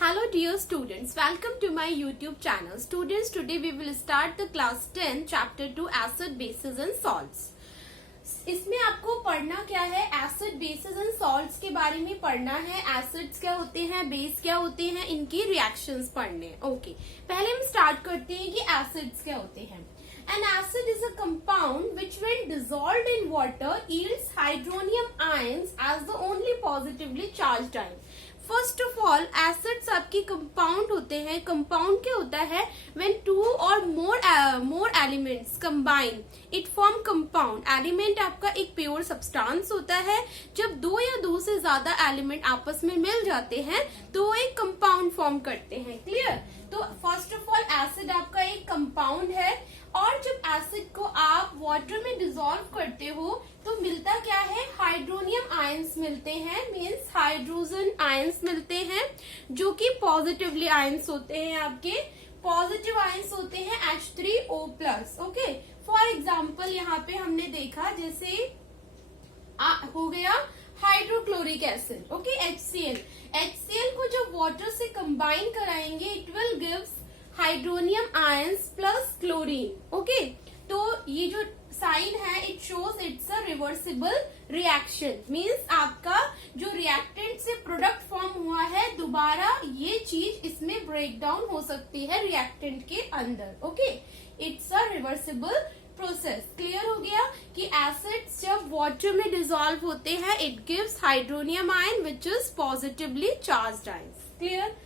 Hello dear students, welcome to my YouTube channel. Students, today we will start the class 10 chapter 2 acid bases and salts. इसमें आपको पढ़ना क्या है, acid basis and salts के बारे में पढ़ना है. एसिड्स क्या होते हैं, बेस क्या होते हैं, इनकी रिएक्शंस पढ़ने हैं. ओके, पहले हम स्टार्ट करते हैं कि एसिड्स क्या होते हैं. An acid is a compound which when dissolved in water yields hydronium ions as the only positively charged ion. First of all acids आपकी कंपाउंड होते हैं. कंपाउंड क्या होता है, व्हेन टू और more elements combine it form compound. Element आपका एक pure substance होता है. जब दो या दो से ज्यादा एलिमेंट आपस में मिल जाते हैं तो एक कंपाउंड फॉर्म करते हैं. क्लियर. तो फर्स्ट ऑफ ऑल एसिड आपका एक कंपाउंड है और जब एसिड को आप वाटर में डिसॉल्व करते हो तो मिलता क्या है, हाइड्रोनियम आयंस मिलते हैं. मींस हाइड्रोजन आयंस मिलते हैं जो कि पॉजिटिवली आयंस होते हैं. आपके पॉजिटिव आयंस होते हैं H3O+. ओके, फॉर एग्जांपल यहाँ पे हमने देखा जैसे हो गया हाइड्रोक्लोरिक एसिड. ओके, HCl को जब वाटर से कंबाइन कराएंगे it will gives hydronium ions plus chlorine. Okay, तो ये जो साइन है it shows it's a reversible reaction. Means आपका जो रिएक्टेंट से प्रोडक्ट फॉर्म हुआ है दोबारा ये चीज इसमें ब्रेक डाउन हो सकती है रिएक्टेंट के अंदर. Okay, it's a reversible process. Clear हो गया कि एसिड्स जब वाटर में डिसॉल्व होते हैं it gives hydronium ion which is positively charged ions. Clear.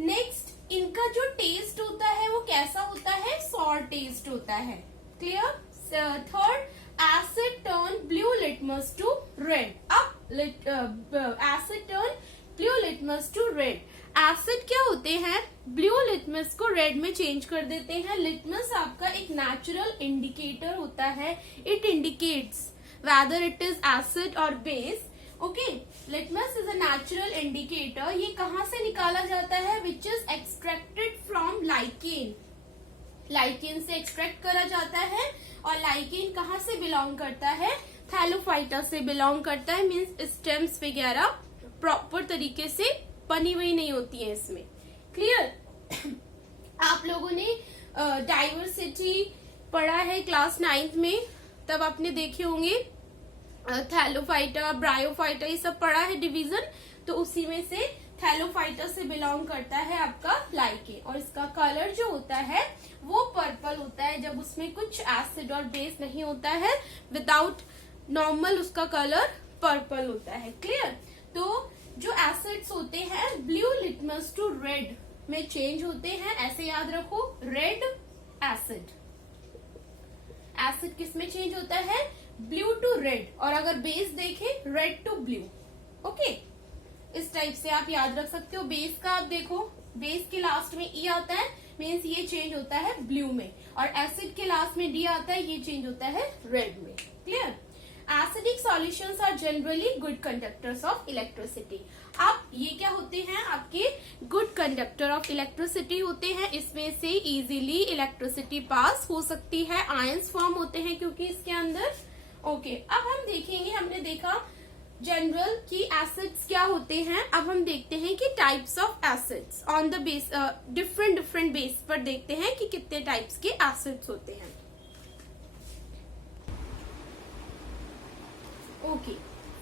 Next, इनका जो टेस्ट होता है वो कैसा होता है, सॉर टेस्ट होता है. Clear. Third, acid turn blue litmus to red. अब acid turn blue litmus to red. Acid क्या होते हैं, ब्लू लिटमस को रेड में चेंज कर देते हैं. लिटमस आपका एक नेचुरल इंडिकेटर होता है. It indicates whether it is acid और base. Okay, litmus is a natural indicator. ये कहाँ से निकाला जाता है, which is extracted from lichen. Lichen से एक्सट्रैक्ट करा जाता है और लाइकेन कहाँ से बिलोंग करता है, थैलोफाइटा से बिलोंग करता है. मीन्स स्टेम्स वगैरह प्रॉपर तरीके से बनी हुई नहीं होती है इसमें. क्लियर. आप लोगों ने डाइवर्सिटी पढ़ा है क्लास 9th में, तब आपने देखे होंगे थैलोफाइटा, ब्रायोफाइटा, ये सब पढ़ा है डिवीजन. तो उसी में से थैलोफाइटा से बिलोंग करता है आपका लाइकेन और इसका कलर जो होता है वो पर्पल होता है जब उसमें कुछ एसिड और बेस नहीं होता है. विदाउट नॉर्मल उसका कलर पर्पल होता है. क्लियर. तो जो एसिड्स होते हैं ब्लू लिटमस टू रेड में चेंज होते हैं. ऐसे याद रखो, रेड एसिड. एसिड किस में चेंज होता है, ब्लू टू रेड. और अगर बेस देखें रेड टू ब्लू. ओके, इस टाइप से आप याद रख सकते हो. बेस का आप देखो, बेस के लास्ट में ई आता है, मीन्स ये चेंज होता है ब्लू में. और एसिड के लास्ट में डी आता है, ये चेंज होता है रेड में. Clear. Acidic solutions are generally good conductors of electricity. अब ये क्या होते हैं, आपके गुड कंडक्टर ऑफ इलेक्ट्रिसिटी होते हैं. इसमें से इजीली इलेक्ट्रिसिटी पास हो सकती है. आयंस फॉर्म होते हैं क्योंकि इसके अंदर. ओके, अब हम देखेंगे, हमने देखा जनरल की एसिड्स क्या होते हैं. अब हम देखते हैं कि types of acids on the base, different base पर देखते हैं कि कितने टाइप्स के एसिड्स होते हैं. ओके,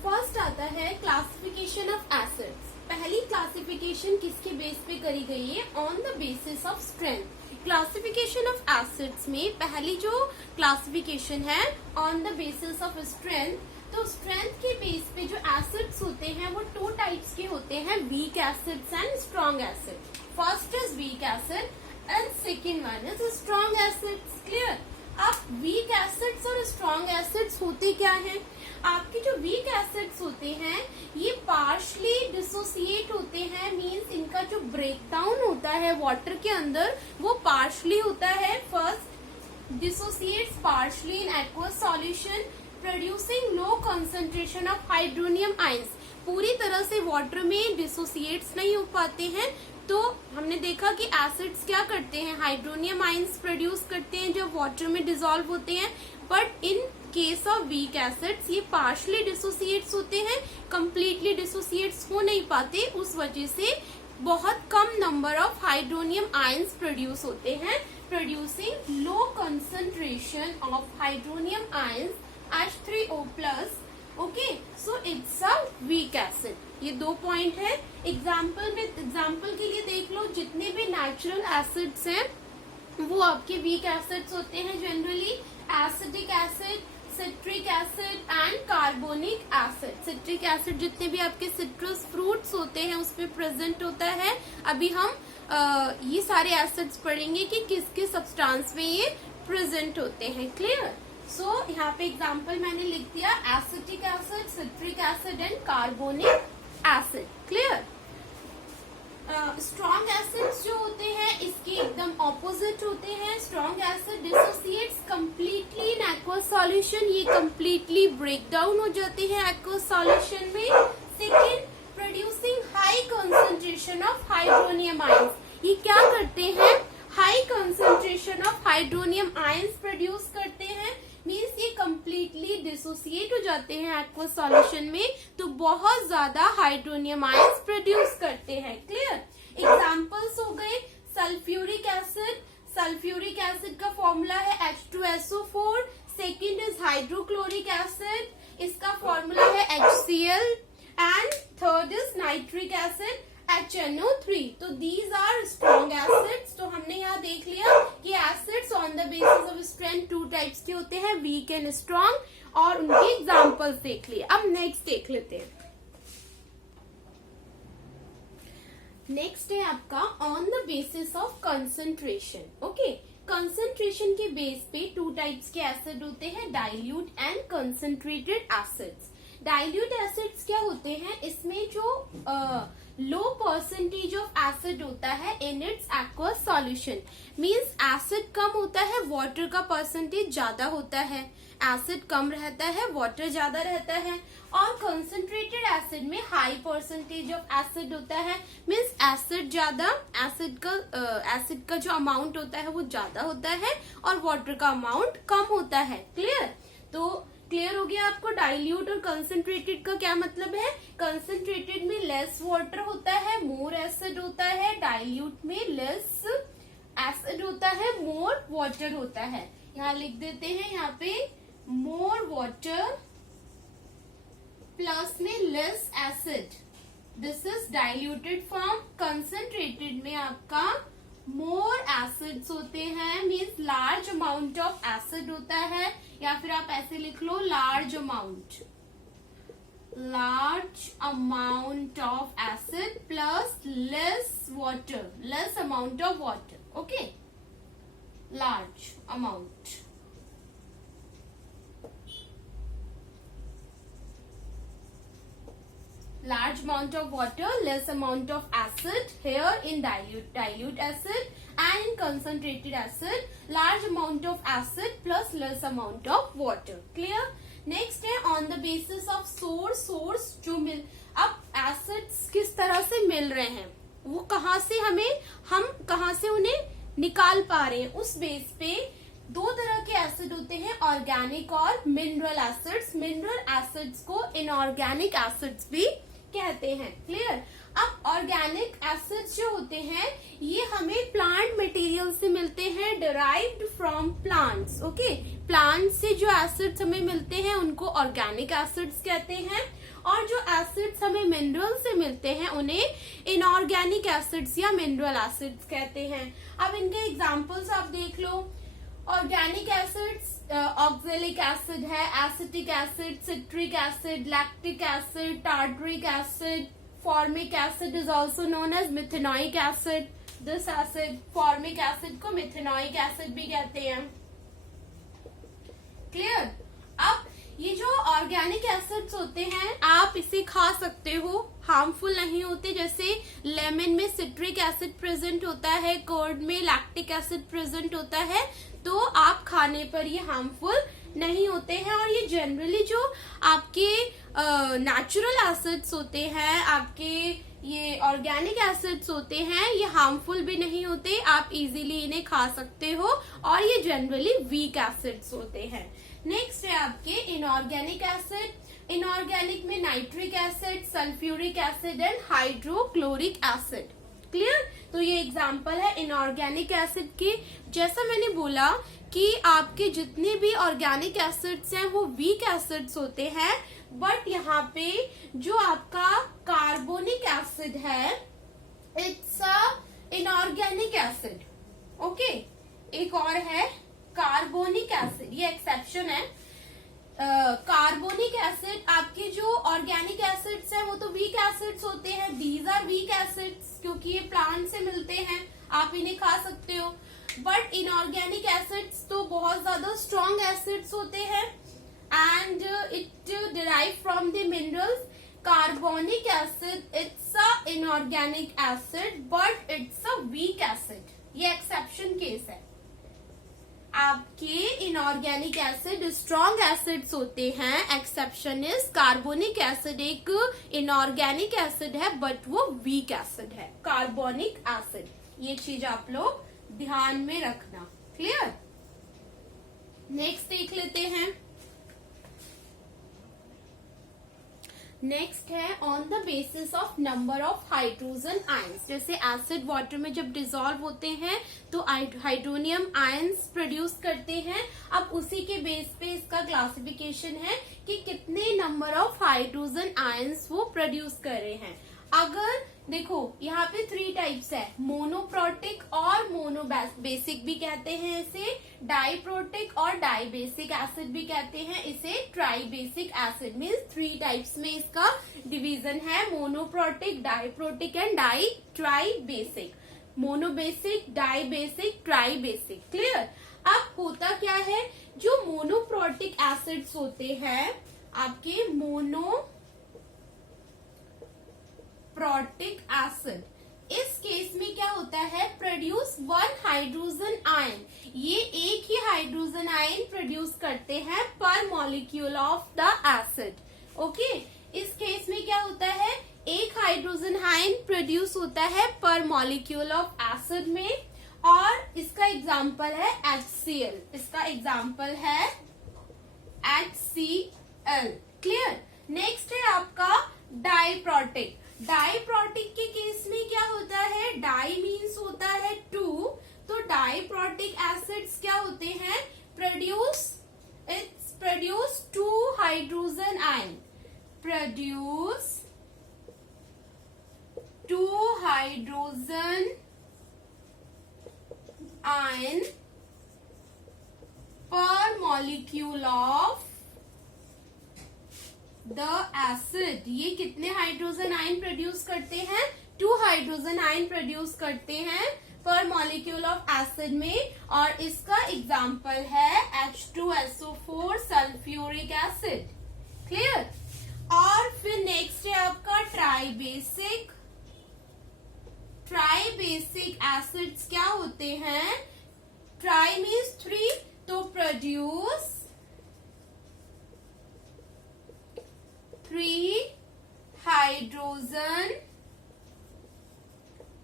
फर्स्ट आता है क्लासिफिकेशन ऑफ एसिड्स. पहली क्लासिफिकेशन किसके बेस पे करी गई है, on the basis of strength. Classification of acids में पहली जो क्लासिफिकेशन है on the basis of strength. तो स्ट्रेंथ के बेस पे जो एसिड्स होते हैं वो टू टाइप्स के होते हैं, weak acids and strong acid. First is weak acid and second one is strong acids. Clear. अब वीक एसिड्स और स्ट्रॉन्ग एसिड्स होते क्या हैं, आपके जो वीक एसिड्स होते हैं ये पार्शली डिसोसिएट होते हैं. मींस इनका जो ब्रेकडाउन होता है वाटर के अंदर वो पार्शली होता है. First, dissociates partially in aqueous solution producing low concentration of hydronium ions. पूरी तरह से वाटर में डिसोसिएट्स नहीं हो पाते हैं. तो हमने देखा कि एसिड्स क्या करते हैं, हाइड्रोनियम आयंस प्रोड्यूस करते हैं जब वाटर में डिसॉल्व होते हैं. But in case of weak acids ये पार्शली डिसोसिएट्स होते हैं, कंप्लीटली डिसोसिएट्स हो नहीं पाते. उस वजह से बहुत कम number of hydronium ions produce होते हैं, producing low concentration of hydronium ions H3O+. Okay, so it's a weak acid. ये 2 पॉइंट है। एग्जाम्पल के लिए देख लो, जितने भी नेचुरल एसिड्स हैं वो आपके वीक एसिड्स होते हैं generally. Acetic acid, citric acid and carbonic acid. Citric acid जितने भी आपके सिट्रस फ्रूट्स होते हैं उसमें प्रेजेंट होता है। अभी हम ये सारे एसिड्स पढ़ेंगे कि किस किस सब्सटेंस में ये प्रेजेंट होते हैं। क्लियर? सो यहाँ पे एग्जाम्पल मैंने लिख दिया, acetic acid, citric acid and carbonic acid. Clear? Strong acids जो होते हैं इसके एकदम ऑपोजिट होते हैं। Strong acid dissociates completely in aqueous solution, ये कंप्लीटली ब्रेक डाउन हो जाते हैं एक्वस सॉल्यूशन में। Second, producing high concentration of hydronium ions. ये क्या करते हैं? High concentration of hydronium ions produce करते हैं। मीन्स ये कंप्लीटली डिसोसिएट हो जाते हैं एक्वस सॉल्यूशन में, तो बहुत ज्यादा हाइड्रोनियम आयंस प्रोड्यूस करते हैं। क्लियर? एग्जांपल्स हो गए सल्फ्यूरिक एसिड। सल्फ्यूरिक एसिड का फॉर्मूला है H2SO4। Second is hydrochloric acid, इसका फॉर्मूला है HCl। And third is nitric acid HNO3। तो दीज आर स्ट्रॉन्ग एसिड्स। तो हमने यहाँ देख लिया कि acids on the basis of strength 2 types के होते हैं, वीक एंड स्ट्रॉन्ग, और उनके एग्जांपल्स देख लिए। अब नेक्स्ट देख लेते हैं। नेक्स्ट है आपका on the basis of concentration. Okay, concentration के बेस पे 2 टाइप्स के एसिड होते हैं, dilute and concentrated acids. Dilute acids क्या होते हैं? इसमें जो लो परसेंटेज ऑफ एसिड होता है in its aqueous solution. Means acid कम होता है, वाटर का परसेंटेज ज्यादा होता है। एसिड कम रहता है, वाटर ज्यादा रहता है। और कंसंट्रेटेड एसिड में हाई परसेंटेज ऑफ एसिड होता है। मींस एसिड ज्यादा, एसिड का जो अमाउंट होता है वो ज्यादा होता है और वाटर का अमाउंट कम होता है। क्लियर? तो क्लियर हो गया आपको डाइल्यूट और कंसंट्रेटेड का क्या मतलब है? कंसंट्रेटेड में लेस वाटर होता है, मोर एसिड होता है। डाइल्यूट में लेस एसिड होता है, मोर वाटर होता है। यहाँ लिख देते हैं, यहाँ पे मोर वाटर प्लस में less acid, this is diluted form. Concentrated में आपका मोर एसिड्स होते हैं, means large amount of acid होता है, या फिर आप ऐसे लिख लो large amount of acid plus less water, less amount of water. Okay, large amount. Large amount of water, less amount of acid here in dilute acid, and in concentrated acid, large amount of acid plus less amount of water. Clear? Next है on the basis of source जो मिल, अब acids किस तरह से मिल रहे हैं, वो कहाँ से हम कहाँ से उन्हें निकाल पा रहे हैं, उस बेस पे 2 तरह के एसिड होते हैं, ऑर्गेनिक और मिनरल एसिड्स। मिनरल एसिड्स को इनऑर्गेनिक एसिड्स भी कहते हैं। क्लियर? अब ऑर्गेनिक एसिड्स जो होते हैं ये हमें प्लांट मटेरियल से मिलते हैं, derived from plants. Okay, plant से जो एसिड्स हमें मिलते हैं उनको ऑर्गेनिक एसिड्स कहते हैं, और जो एसिड्स हमें मिनरल से मिलते हैं उन्हें इनऑर्गेनिक एसिड्स या मिनरल एसिड्स कहते हैं। अब इनके एग्जाम्पल्स आप देख लो। ऑर्गेनिक एसिड्स ऑक्जेलिक एसिड है, acetic acid, citric acid, lactic acid, tartaric acid, formic acid is also known as methanoic acid. This acid, formic acid को मिथेनोइक एसिड भी कहते हैं। क्लियर? अब ये जो ऑर्गेनिक एसिड्स होते हैं आप इसे खा सकते हो, हार्मफुल नहीं होते। जैसे लेमन में सिट्रिक एसिड प्रेजेंट होता है, कर्ड में लैक्टिक एसिड प्रेजेंट होता है, तो आप खाने पर ये हार्मफुल नहीं होते हैं। और ये जनरली जो आपके नेचुरल एसिड्स होते हैं, आपके ये ऑर्गेनिक एसिड्स होते हैं, ये हार्मफुल भी नहीं होते, आप इजीली इन्हें खा सकते हो, और ये जनरली वीक एसिड्स होते हैं। नेक्स्ट है आपके इनऑर्गेनिक एसिड। इनऑर्गेनिक में nitric acid, sulphuric acid and hydrochloric acid. Clear. तो ये एग्जाम्पल है इनऑर्गेनिक एसिड के। जैसा मैंने बोला कि आपके जितने भी ऑर्गेनिक एसिड्स हैं वो वीक एसिड्स होते हैं, बट यहाँ पे जो आपका कार्बोनिक एसिड है it's a inorganic acid. Okay, एक और है कार्बोनिक एसिड, ये एक्सेप्शन है। कार्बोनिक एसिड, आपके जो ऑर्गेनिक एसिड्स हैं वो तो वीक एसिड्स होते हैं, दीज आर वीक एसिड्स, क्योंकि ये प्लांट से मिलते हैं, आप इन्हें खा सकते हो। बट इनऑर्गेनिक एसिड्स तो बहुत ज्यादा स्ट्रॉन्ग एसिड्स होते हैं and it derive from the minerals. Carbonic acid it's a inorganic acid but it's a weak acid, ये एक्सेप्शन केस है। आपके इनऑर्गेनिक एसिड स्ट्रॉन्ग एसिड्स होते हैं, एक्सेप्शन इज कार्बोनिक एसिड एक इनऑर्गेनिक एसिड है but वो वीक एसिड है, carbonic acid. ये चीज आप लोग ध्यान में रखना, क्लियर। नेक्स्ट देख लेते हैं। नेक्स्ट है on the basis of number of hydrogen ions. जैसे एसिड वाटर में जब डिसॉल्व होते हैं तो हाइड्रोनियम आयंस प्रोड्यूस करते हैं। अब उसी के बेस पे इसका क्लासिफिकेशन है कि कितने नंबर ऑफ हाइड्रोजन आयंस वो प्रोड्यूस कर रहे हैं। अगर देखो यहाँ पे 3 टाइप्स है, मोनोप्रोटिक और मोनोबेसिक भी कहते हैं इसे, डाइप्रोटिक और डाइबेसिक एसिड भी कहते हैं इसे, ट्राइबेसिक एसिड। मीन्स 3 टाइप्स में इसका डिवीजन है, monoprotic, diprotic and tribasic. Monobasic, dibasic, tribasic, clear. अब होता क्या है, जो मोनोप्रोटिक एसिड्स होते हैं आपके प्रोटिक एसिड, इस केस में क्या होता है, प्रोड्यूस 1 हाइड्रोजन आयन, ये एक ही हाइड्रोजन आयन प्रोड्यूस करते हैं पर molecule of the acid. Okay, इस केस में क्या होता है, एक हाइड्रोजन आयन प्रोड्यूस होता है पर मॉलिक्यूल ऑफ एसिड में, और इसका एग्जाम्पल है HCl, इसका एग्जाम्पल है HCl, क्लियर। नेक्स्ट है आपका डाइप्रोटिक। डाइप्रोटिक के केस में क्या होता है, डाई मीन्स होता है 2, तो डाइप्रोटिक एसिड्स क्या होते हैं, produce 2 hydrogen ion, produce 2 hydrogen ion पर मॉलिक्यूल ऑफ द एसिड। ये कितने हाइड्रोजन आयन प्रोड्यूस करते हैं, 2 हाइड्रोजन आयन प्रोड्यूस करते हैं पर मॉलिक्यूल ऑफ एसिड में, और इसका एग्जाम्पल है H2SO4 सल्फ्यूरिक एसिड, क्लियर। और फिर नेक्स्ट है आपका ट्राइबेसिक। ट्राइबेसिक एसिड्स क्या होते हैं, ट्राई मीन्स 3, तो प्रोड्यूस 3 हाइड्रोजन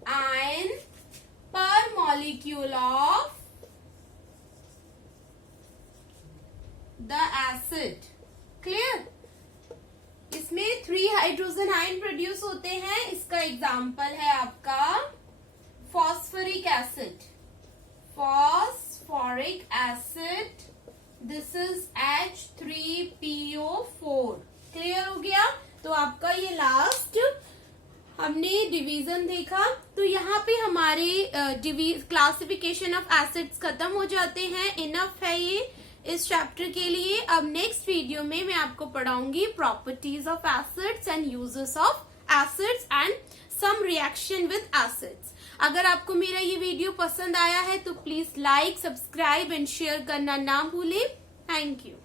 आयन पर molecule of the acid, clear. इसमें 3 हाइड्रोजन आयन प्रोड्यूस होते हैं, इसका एग्जाम्पल है आपका phosphoric acid, phosphoric acid, this is H3PO4, clear हो गया। तो आपका ये लास्ट हमने डिवीजन देखा, तो यहाँ पे हमारे क्लासिफिकेशन ऑफ एसिड्स खत्म हो जाते हैं। इनफ है ये इस चैप्टर के लिए। अब नेक्स्ट वीडियो में मैं आपको पढ़ाऊंगी properties of acids and uses of acids and some reaction with acids. अगर आपको मेरा ये वीडियो पसंद आया है तो please like, subscribe and share करना ना भूलें। Thank you.